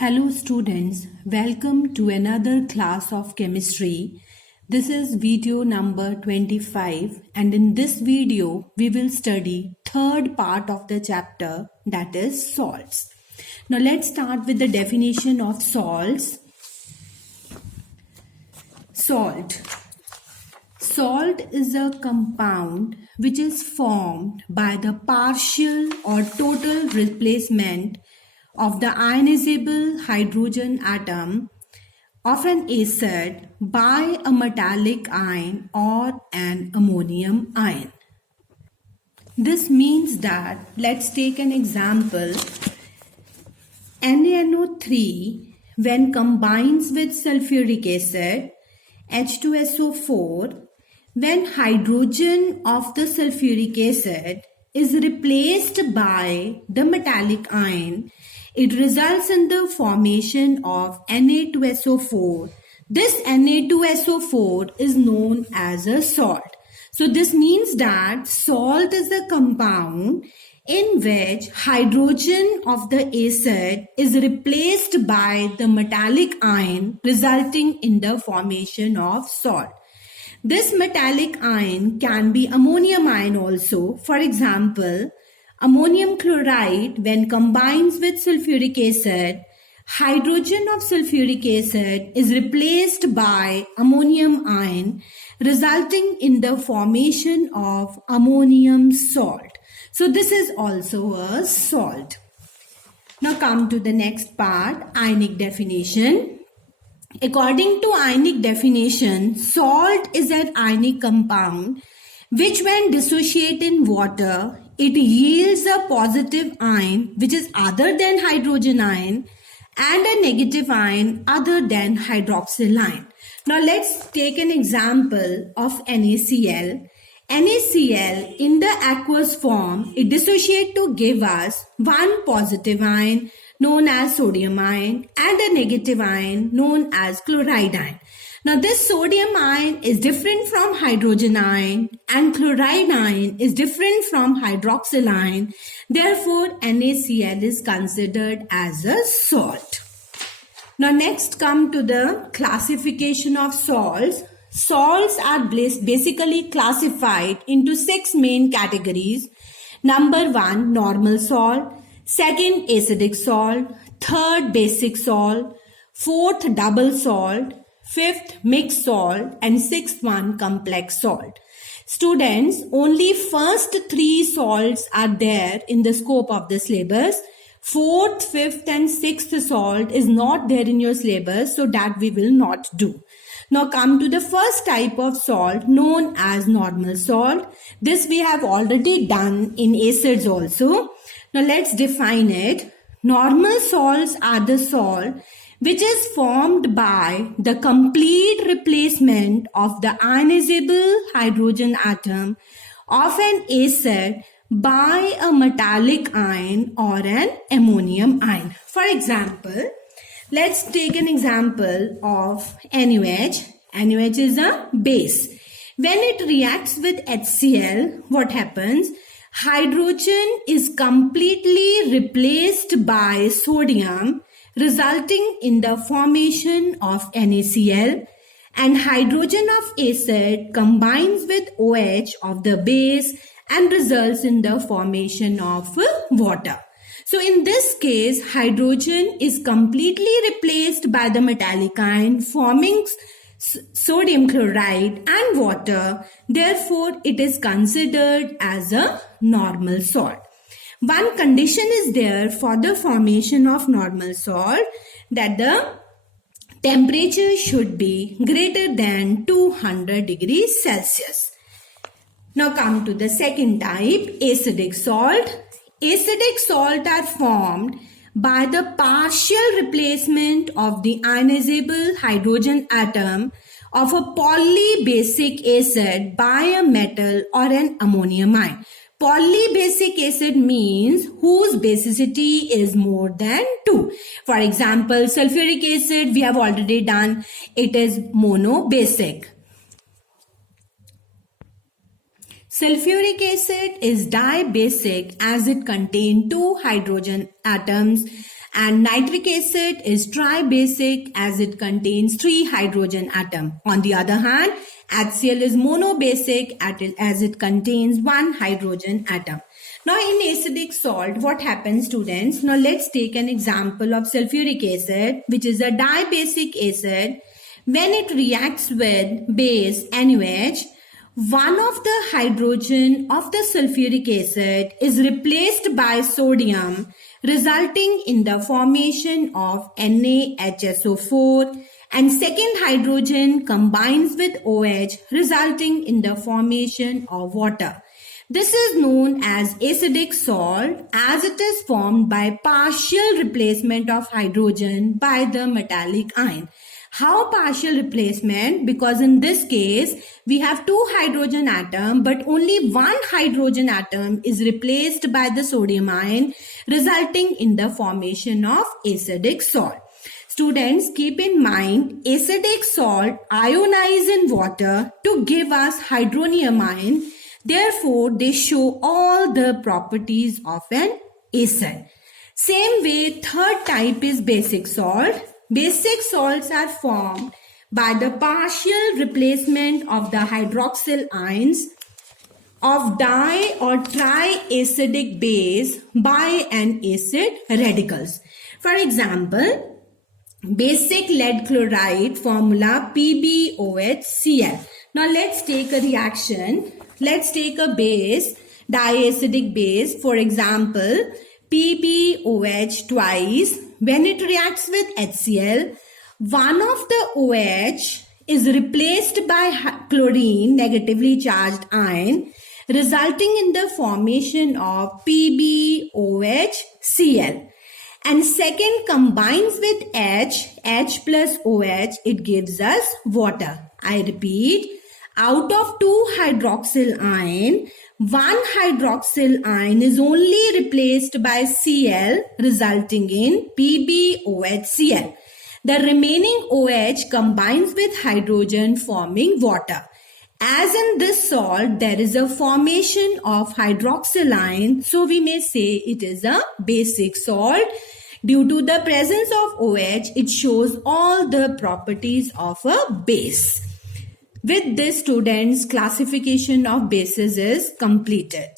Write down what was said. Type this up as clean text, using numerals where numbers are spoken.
Hello students, welcome to another class of chemistry. This is video number 25 and in this video we will study third part of the chapter, that is salts. Now let's start with the definition of salts. Salt. Salt is a compound which is formed by the partial or total replacement of the ionizable hydrogen atom of an acid by a metallic ion or an ammonium ion. This means that, let's take an example, NaNO3 when combines with sulfuric acid, H2SO4, when hydrogen of the sulfuric acid is replaced by the metallic ion, it results in the formation of Na2SO4. This Na2SO4 is known as a salt. So this means that salt is a compound in which hydrogen of the acid is replaced by the metallic ion, resulting in the formation of salt. This metallic ion can be ammonium ion also. For example, ammonium chloride when combines with sulfuric acid, hydrogen of sulfuric acid is replaced by ammonium ion, resulting in the formation of ammonium salt. So this is also a salt. Now come to the next part, ionic definition. According to ionic definition, salt is an ionic compound which when dissociated in water, it yields a positive ion which is other than hydrogen ion and a negative ion other than hydroxyl ion. Now let's take an example of NaCl. NaCl in the aqueous form, it dissociates to give us one positive ion known as sodium ion and a negative ion known as chloride ion. Now this sodium ion is different from hydrogen ion and chloride ion is different from hydroxyl ion. Therefore, NaCl is considered as a salt. Now next come to the classification of salts. Salts are basically classified into 6 main categories. Number 1, normal salt. Second, acidic salt. Third, basic salt. Fourth, double salt. Fifth, mixed salt. And sixth one, complex salt. Students, only first 3 salts are there in the scope of the syllabus. Fourth, fifth and sixth salt is not there in your syllabus, so that we will not do. Now come to the first type of salt known as normal salt. This we have already done in acids also. Now let's define it. Normal salts are the salt which is formed by the complete replacement of the ionizable hydrogen atom of an acid by a metallic ion or an ammonium ion. For example, let's take an example of NaOH. NaOH is a base. When it reacts with HCl, what happens? Hydrogen is completely replaced by sodium, resulting in the formation of NaCl, and hydrogen of acid combines with OH of the base and results in the formation of water. So in this case, hydrogen is completely replaced by the metallic ion, forming sodium chloride and water. Therefore, it is considered as a normal salt. One condition is there for the formation of normal salt, that the temperature should be greater than 200 degrees Celsius. Now come to the second type, acidic salt. Acidic salt are formed by the partial replacement of the ionizable hydrogen atom of a polybasic acid by a metal or an ammonium ion. Polybasic acid means whose basicity is more than 2. For example, sulfuric acid we have already done, it is monobasic. Sulfuric acid is dibasic as it contains 2 hydrogen atoms And nitric acid is tribasic as it contains 3 hydrogen atoms. On the other hand, HCl is monobasic as it contains 1 hydrogen atom. Now in acidic salt, what happens, students? Now let's take an example of sulfuric acid, which is a dibasic acid. When it reacts with base NaOH, one of the hydrogen of the sulfuric acid is replaced by sodium, resulting in the formation of NaHSO4, and second hydrogen combines with OH, resulting in the formation of water. This is known as acidic salt as it is formed by partial replacement of hydrogen by the metallic ion. How partial replacement? Because in this case, we have 2 hydrogen atoms, but only 1 hydrogen atom is replaced by the sodium ion, resulting in the formation of acidic salt. Students, keep in mind, acidic salt ionize in water to give us hydronium ion. Therefore, they show all the properties of an acid. Same way, third type is basic salt. Basic salts are formed by the partial replacement of the hydroxyl ions of di or triacidic base by an acid radicals. For example, basic lead chloride formula PbOHCl. Now let's take a reaction. Let's take a base, diacidic base, for example, PbOH twice. When it reacts with HCl, one of the OH is replaced by chlorine, negatively charged ion, resulting in the formation of PbOHCl. And second combines with H plus OH, it gives us water. I repeat, out of 2 hydroxyl ion, 1 hydroxyl ion is only replaced by Cl, resulting in PbOHCl. The remaining OH combines with hydrogen, forming water. As in this salt, there is a formation of hydroxyl ion, so we may say it is a basic salt. Due to the presence of OH, it shows all the properties of a base. With this, students, classification of bases is completed.